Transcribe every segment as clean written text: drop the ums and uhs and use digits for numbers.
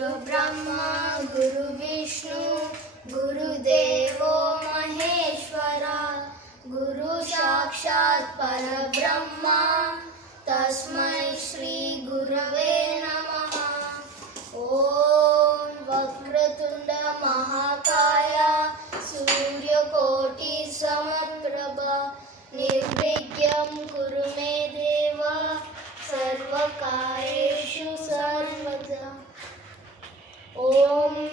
गुरुब्रह्मा गुरुविष्णु गुरुदेवो महेश्वरा गुरु साक्षात् परब्रह्मा तस्मै श्री गुरवे नमः। ॐ वक्रतुंड महाकाय सूर्यकोटि समप्रभा निर्विघ्नं कुरु मे देव सर्वकार्येषु सर्वदा। ॐ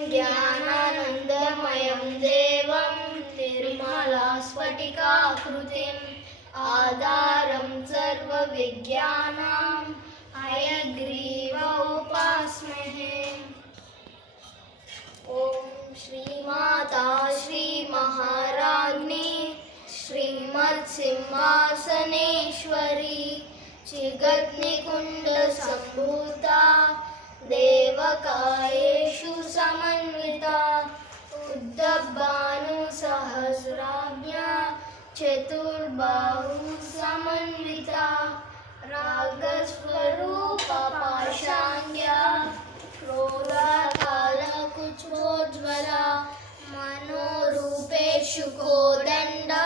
ज्ञानानन्दमयं देवं निर्मलास्फटिकाकृतिम् आधारं सर्वविद्यानां हयग्रीवम् उपास्महे। ॐ श्रीमाता श्रीमहाराज्ञी श्रीमत्सिंहासनेश्वरी चिगग्निकुण्डसम्भूता देवकायेषु समन्विता उद्धभानुसहस्राज्ञा चतुर्बाहु समन्विता रागस्वरूपा पाषाण्या क्रोधाकालकुचोज्ज्वला मनोरूपेषु कोदण्डा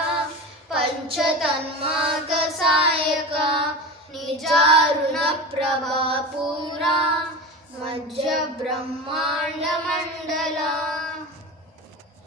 पञ्चतन्मार्गसायका निजारुणप्रभापूरा मध्यब्रह्माण्डमण्डला।